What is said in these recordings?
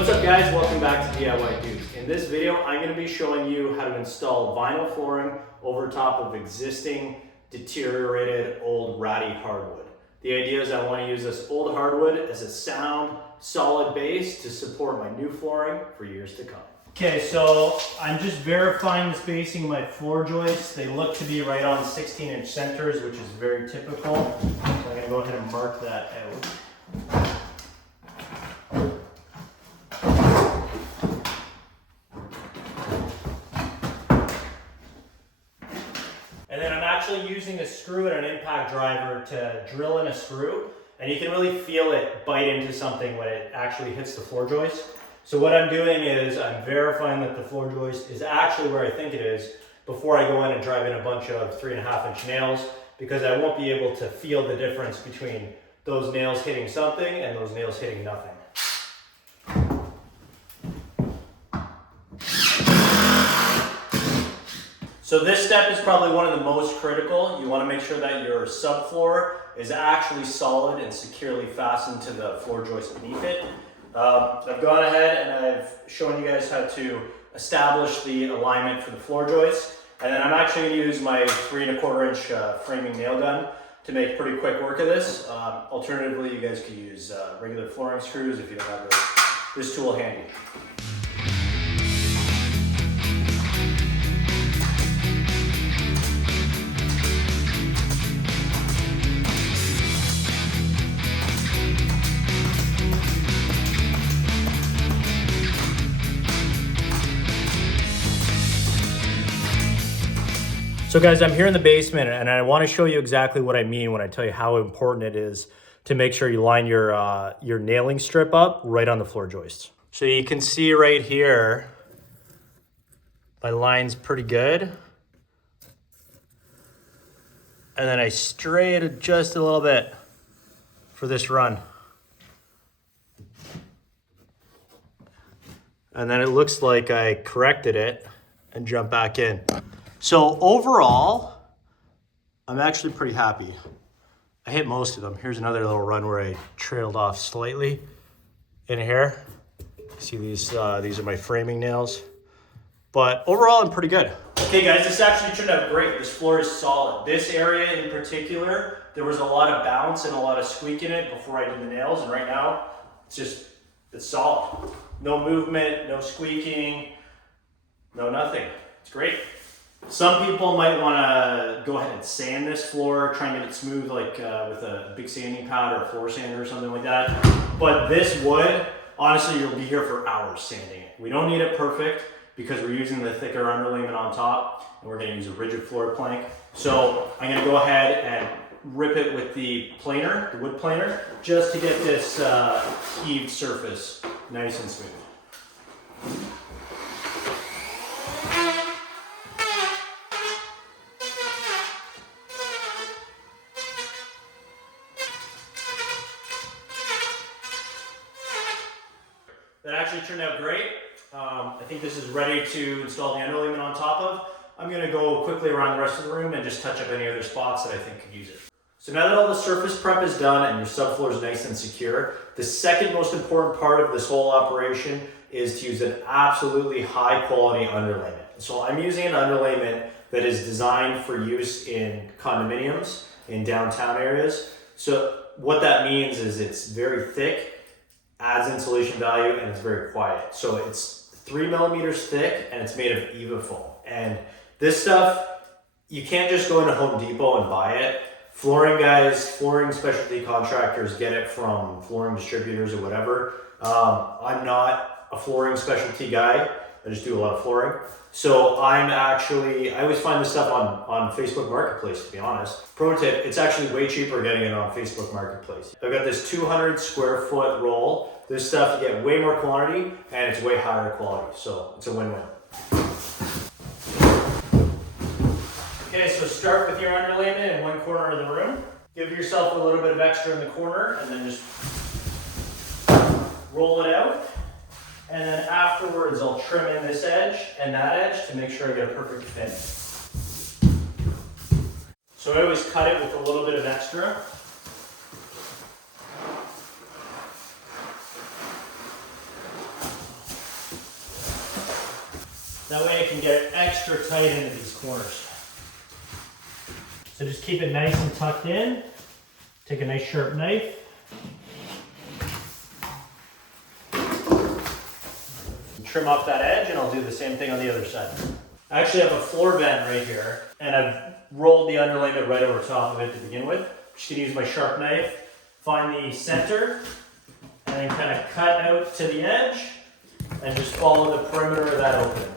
What's up guys, welcome back to DIY Dudes. In this video, I'm going to be showing you how to install vinyl flooring over top of existing deteriorated old ratty hardwood. The idea is I want to use this old hardwood as a sound, solid base to support my new flooring for years to come. Okay, so I'm just verifying the spacing of my floor joists. They look to be right on 16-inch centers, which is very typical. So I'm going to go ahead and mark that out. And then I'm actually using a screw and an impact driver to drill in a screw, and you can really feel it bite into something when it actually hits the floor joist. So what I'm doing is I'm verifying that the floor joist is actually where I think it is before I go in and drive in a bunch of 3.5-inch nails, because I won't be able to feel the difference between those nails hitting something and those nails hitting nothing. So this step is probably one of the most critical. You want to make sure that your subfloor is actually solid and securely fastened to the floor joist beneath it. I've gone ahead and I've shown you guys how to establish the alignment for the floor joist. And then I'm actually going to use my 3.25-inch framing nail gun to make pretty quick work of this. Alternatively, you guys could use regular flooring screws if you don't have this tool handy. So guys, I'm here in the basement and I want to show you exactly what I mean when I tell you how important it is to make sure you line your nailing strip up right on the floor joist. So you can see right here, my line's pretty good. And then I straight it just a little bit for this run. And then it looks like I corrected it and jumped back in. So overall, I'm actually pretty happy. I hit most of them. Here's another little run where I trailed off slightly in here. See these are my framing nails. But overall, I'm pretty good. Okay guys, this actually turned out great. This floor is solid. This area in particular, there was a lot of bounce and a lot of squeak in it before I did the nails. And right now, it's solid. No movement, no squeaking, no nothing. It's great. Some people might want to go ahead and sand this floor, try and get it smooth like with a big sanding pad or a floor sander or something like that. But this wood, honestly, you'll be here for hours sanding it. We don't need it perfect because we're using the thicker underlayment on top and we're going to use a rigid floor plank. So I'm going to go ahead and rip it with the planer, the wood planer, just to get this heaved surface nice and smooth. That actually turned out great. I think this is ready to install the underlayment on top of. I'm going to go quickly around the rest of the room and just touch up any other spots that I think could use it. So now that all the surface prep is done and your subfloor is nice and secure, the second most important part of this whole operation is to use an absolutely high quality underlayment. So I'm using an underlayment that is designed for use in condominiums in downtown areas. So what that means is it's very thick, adds insulation value, and it's very quiet. So it's 3 millimeters thick and it's made of EvaFoam. And this stuff, you can't just go into Home Depot and buy it. Flooring guys, flooring specialty contractors get it from flooring distributors or whatever. I'm not a flooring specialty guy. I just do a lot of flooring. So I always find this stuff on Facebook Marketplace, to be honest. Pro tip, it's actually way cheaper getting it on Facebook Marketplace. I've got this 200 square foot roll. This stuff, you get way more quantity and it's way higher quality. So it's a win-win. Okay, so start with your underlayment in one corner of the room. Give yourself a little bit of extra in the corner and then just roll it out. And then afterwards, I'll trim in this edge and that edge to make sure I get a perfect fit. So I always cut it with a little bit of extra. That way I can get it extra tight into these corners. So just keep it nice and tucked in. Take a nice sharp knife. Trim off that edge, and I'll do the same thing on the other side. I actually have a floor vent right here, and I've rolled the underlayment right over top of it to begin with. Just gonna use my sharp knife, find the center, and then kind of cut out to the edge, and just follow the perimeter of that opening.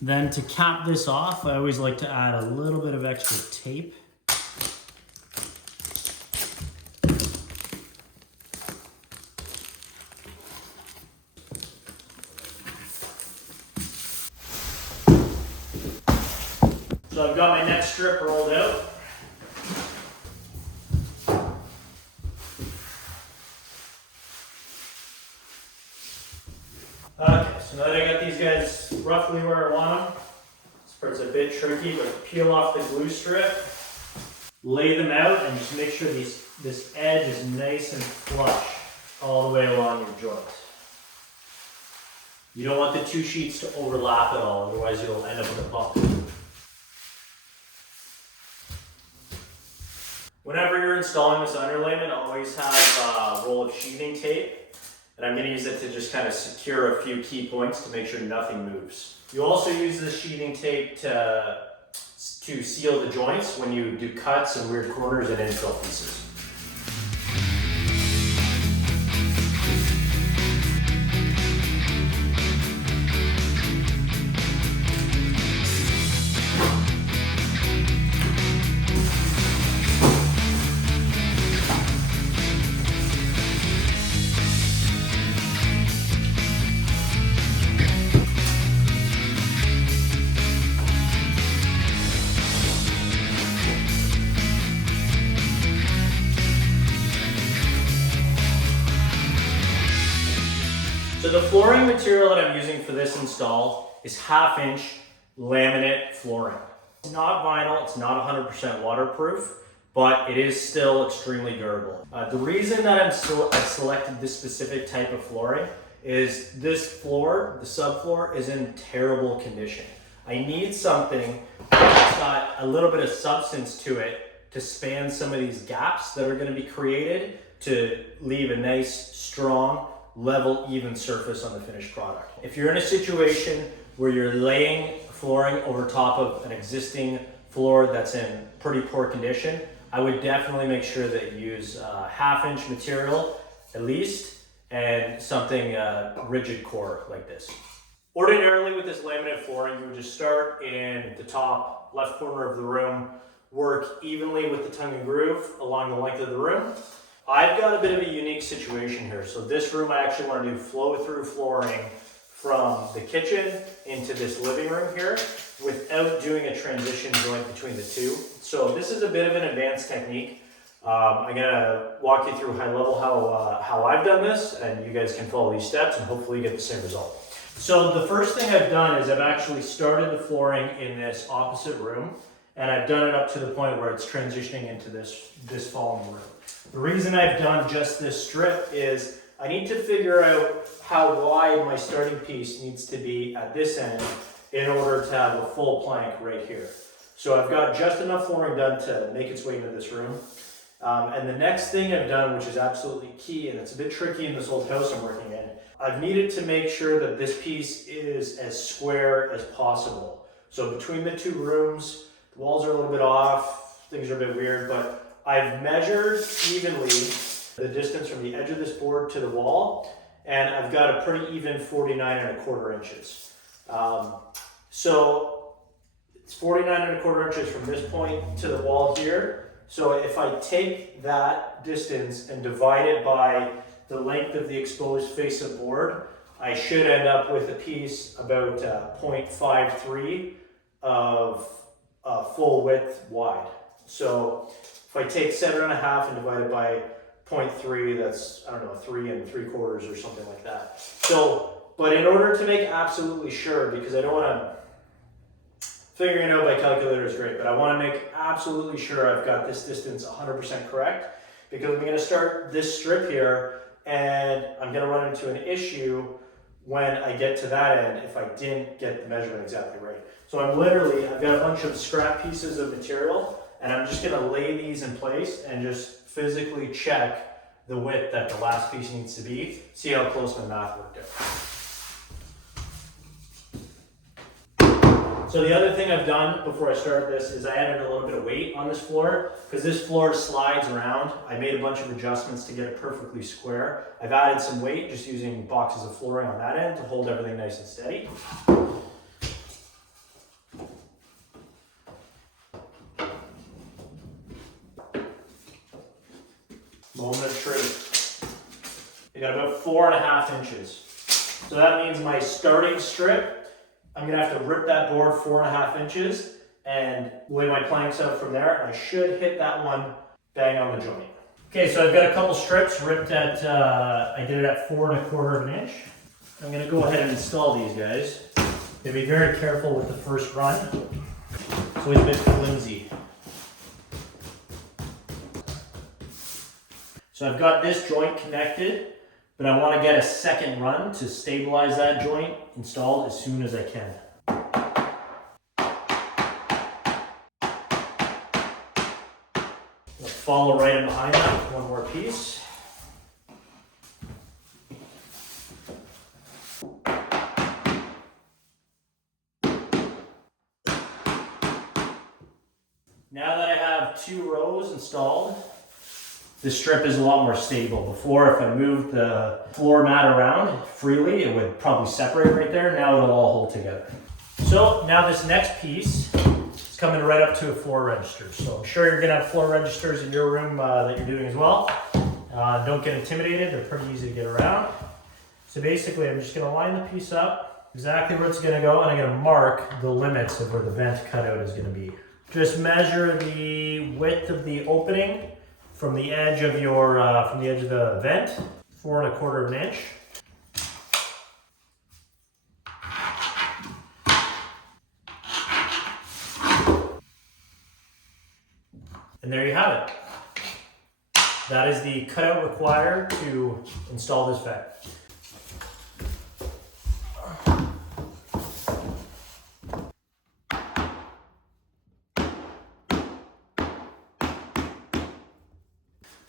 Then to cap this off, I always like to add a little bit of extra tape. So I've got my next strip rolled out. Okay, so now that I got these guys roughly where I want them, this part's a bit tricky, but peel off the glue strip, lay them out, and just make sure this edge is nice and flush all the way along your joint. You don't want the two sheets to overlap at all, otherwise you'll end up with a bump. Whenever you're installing this underlayment, always have a roll of sheathing tape. And I'm going to use it to just kind of secure a few key points to make sure nothing moves. You also use this sheathing tape to seal the joints when you do cuts and weird corners and infill pieces. So the flooring material that I'm using for this install is 1/2 inch laminate flooring. It's not vinyl, it's not 100% waterproof, but it is still extremely durable. The reason that I've selected this specific type of flooring is this floor, the subfloor, is in terrible condition. I need something that's got a little bit of substance to it to span some of these gaps that are going to be created to leave a nice, strong, level, even surface on the finished product. If you're in a situation where you're laying flooring over top of an existing floor that's in pretty poor condition, I would definitely make sure that you use 1/2 inch material at least, and something rigid core like this. Ordinarily with this laminate flooring, you would just start in the top left corner of the room, work evenly with the tongue and groove along the length of the room. I've got a bit of a unique situation here. So this room, I actually want to do flow-through flooring from the kitchen into this living room here without doing a transition joint between the two. So this is a bit of an advanced technique. I'm gonna walk you through high level how I've done this, and you guys can follow these steps and hopefully get the same result. So the first thing I've done is I've actually started the flooring in this opposite room, and I've done it up to the point where it's transitioning into this following room. The reason I've done just this strip is I need to figure out how wide my starting piece needs to be at this end in order to have a full plank right here. So I've got just enough flooring done to make its way into this room. And the next thing I've done, which is absolutely key, and it's a bit tricky in this old house I'm working in, I've needed to make sure that this piece is as square as possible. So between the two rooms, the walls are a little bit off, things are a bit weird, but I've measured evenly the distance from the edge of this board to the wall, and I've got a pretty even 49¼ inches. So it's 49¼ inches from this point to the wall here. So if I take that distance and divide it by the length of the exposed face of board, I should end up with a piece about 0.53 of full width wide. So if I take 7½ and divide it by 0.3, that's, I don't know, 3 3/4 or something like that. So, but in order to make absolutely sure, because I don't want to, figuring it out by calculator is great, but I want to make absolutely sure I've got this distance 100% correct, because I'm gonna start this strip here and I'm gonna run into an issue when I get to that end if I didn't get the measurement exactly right. So I've got a bunch of scrap pieces of material and I'm just gonna lay these in place and just physically check the width that the last piece needs to be, see how close my math worked out. So the other thing I've done before I started this is I added a little bit of weight on this floor because this floor slides around. I made a bunch of adjustments to get it perfectly square. I've added some weight just using boxes of flooring on that end to hold everything nice and steady. Moment of truth. I got about 4.5 inches. So that means my starting strip, I'm gonna have to rip that board 4.5 inches and lay my planks out from there. And I should hit that one bang on the joint. Okay, so I've got a couple strips ripped at, I did it at 4.25 inch. I'm gonna go ahead and install these guys. You be very careful with the first run. It's always a bit flimsy. So I've got this joint connected, but I want to get a second run to stabilize that joint installed as soon as I can. I'll follow right in behind that with one more piece. Now that I have 2 rows installed, the strip is a lot more stable. Before, if I moved the floor mat around freely, it would probably separate right there. Now it'll all hold together. So now this next piece is coming right up to a floor register. So I'm sure you're gonna have floor registers in your room that you're doing as well. Don't get intimidated, they're pretty easy to get around. So basically I'm just gonna line the piece up, exactly where it's gonna go, and I'm gonna mark the limits of where the vent cutout is gonna be. Just measure the width of the opening from the edge of your the vent, 4.25 inch. And there you have it. That is the cutout required to install this vent.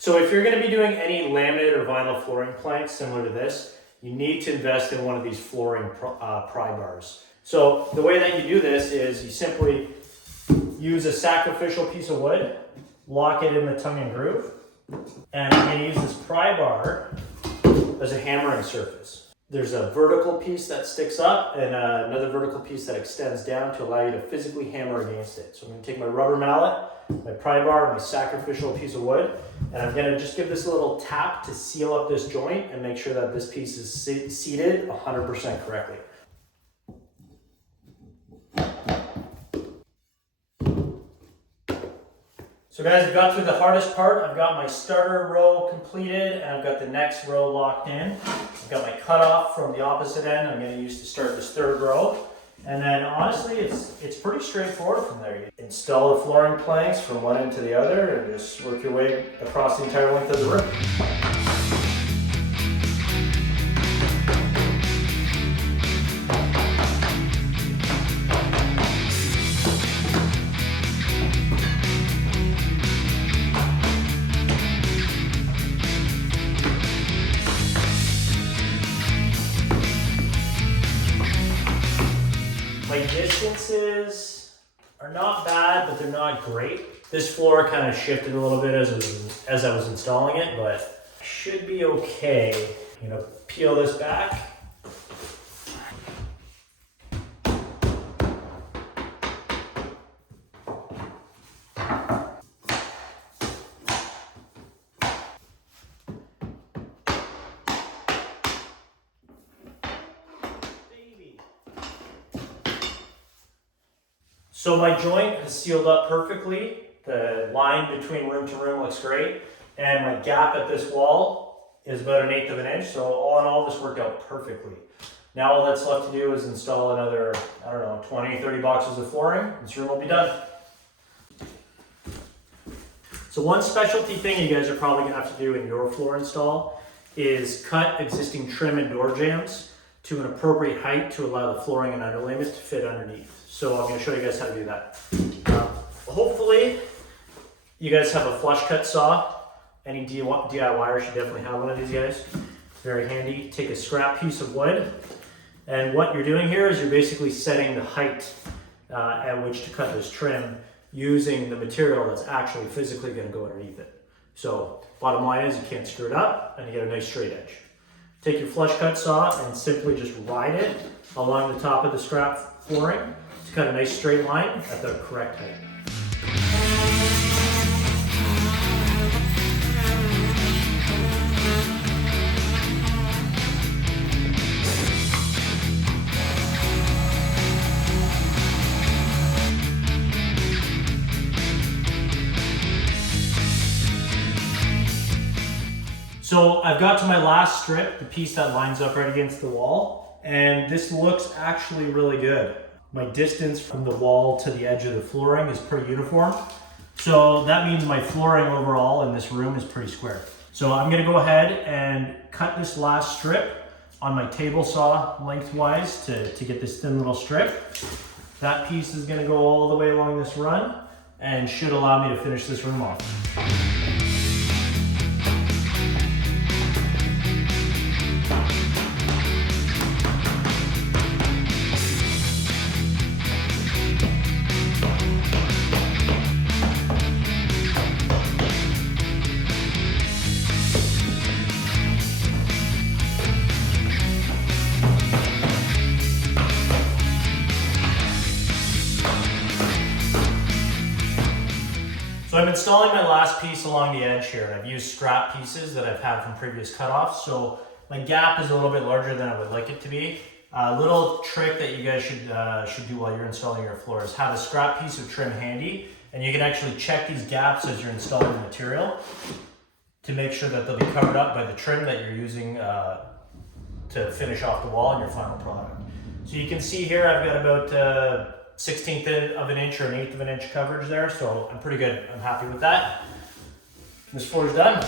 So if you're going to be doing any laminate or vinyl flooring planks similar to this, you need to invest in one of these flooring pry bars. So the way that you do this is you simply use a sacrificial piece of wood, lock it in the tongue and groove, and I'm going to use this pry bar as a hammering surface. There's a vertical piece that sticks up and another vertical piece that extends down to allow you to physically hammer against it. So I'm going to take my rubber mallet, my pry bar, my sacrificial piece of wood, and I'm going to just give this a little tap to seal up this joint and make sure that this piece is seated 100% correctly. So guys, I've got through the hardest part. I've got my starter row completed and I've got the next row locked in. I've got my cutoff from the opposite end I'm going to use to start this third row. And then honestly, it's pretty straightforward from there. You install the flooring planks from one end to the other and just work your way across the entire length of the room. My distances are not bad, but they're not great. This floor kind of shifted a little bit as I was installing it, but should be okay. You know, peel this back. So my joint is sealed up perfectly. The line between room to room looks great. And my gap at this wall is about 1/8 inch. So all in all, this worked out perfectly. Now all that's left to do is install another, 20, 30 boxes of flooring. This room will be done. So one specialty thing you guys are probably gonna have to do in your floor install is cut existing trim and door jambs to an appropriate height to allow the flooring and underlayment to fit underneath. So I'm gonna show you guys how to do that. Hopefully, you guys have a flush cut saw. Any DIYer should definitely have one of these guys. It's very handy. Take a scrap piece of wood, and what you're doing here is you're basically setting the height at which to cut this trim using the material that's actually physically going to go underneath it. So bottom line is you can't screw it up and you get a nice straight edge. Take your flush cut saw and simply just ride it along the top of the scrap flooring to cut a nice straight line at the correct height. So I've got to my last strip, the piece that lines up right against the wall, and this looks actually really good. My distance from the wall to the edge of the flooring is pretty uniform. So that means my flooring overall in this room is pretty square. So I'm gonna go ahead and cut this last strip on my table saw lengthwise to get this thin little strip. That piece is gonna go all the way along this run and should allow me to finish this room off. So I'm installing my last piece along the edge here, and I've used scrap pieces that I've had from previous cutoffs, so my gap is a little bit larger than I would like it to be. A little trick that you guys should do while you're installing your floor is have a scrap piece of trim handy, and you can actually check these gaps as you're installing the material to make sure that they'll be covered up by the trim that you're using to finish off the wall in your final product. So you can see here I've got about 1/16 of an inch or 1/8 of an inch coverage there, so I'm pretty good. I'm happy with that. This floor is done.